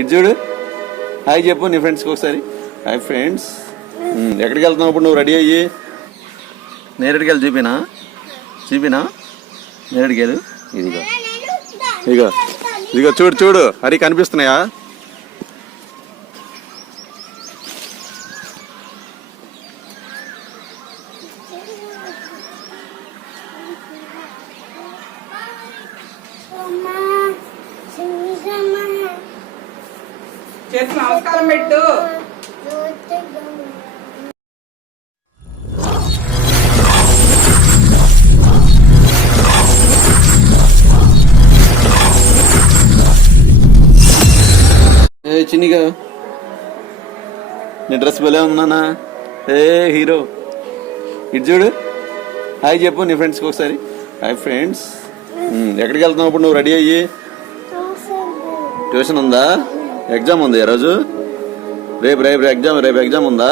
ఇటు చూడు, హాయ్ చెప్పు నీ ఫ్రెండ్స్కి ఒకసారి. Hi friends. ఎక్కడికి వెళ్తున్నావు ఇప్పుడు నువ్వు? రెడీ అయ్యి నేరేడుకి వెళ్ళి చూపినా నేరేడుకి వెళ్ళు. ఇదిగో ఇదిగో ఇదిగో చూడు చూడు, హరి కనిపిస్తున్నాయా? చేసి నమస్కారం పెట్టు. చిన్నిగా నీ డ్రెస్ భలే ఉన్నానా? ఏ హీరో. ఇటు చూడు, హాయ్ చెప్పు నీ ఫ్రెండ్స్కి ఒకసారి. Hi friends. ఎక్కడికి వెళ్తున్నావు ఇప్పుడు నువ్వు? రెడీ అయ్యి ట్యూషన్ ఉందా? ఎగ్జామ్ ఉంది ఈరోజు. రేపు ఎగ్జామ్ ఉందా?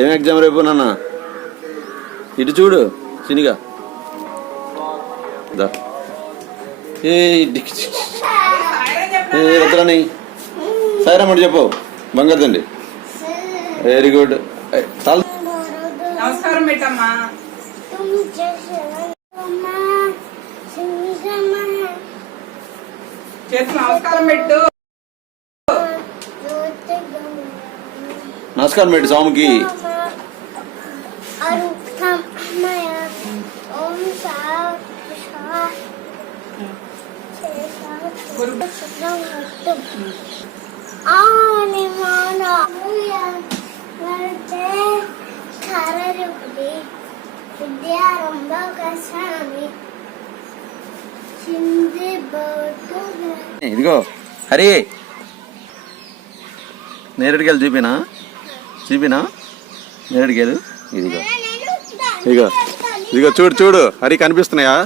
ఏం ఎగ్జామ్ రేపు నాన్న? ఇటు చూడు చినిగా. వద్దురాని సాయిరామని చెప్పు. బంగారు తండ్రి. Very good. నమస్కారం పెట్టమ్మా. చేసి నమస్కారం పెట్టు. నమస్కారం పెట్టు స్వామికి. ఇదిగో హరి నేరేడుకి వెళ్ళి చూపినా నేరేడుకి వెళ్ళు. ఇదిగో ఇదిగో ఇదిగో చూడు చూడు, హరి కనిపిస్తున్నాయా?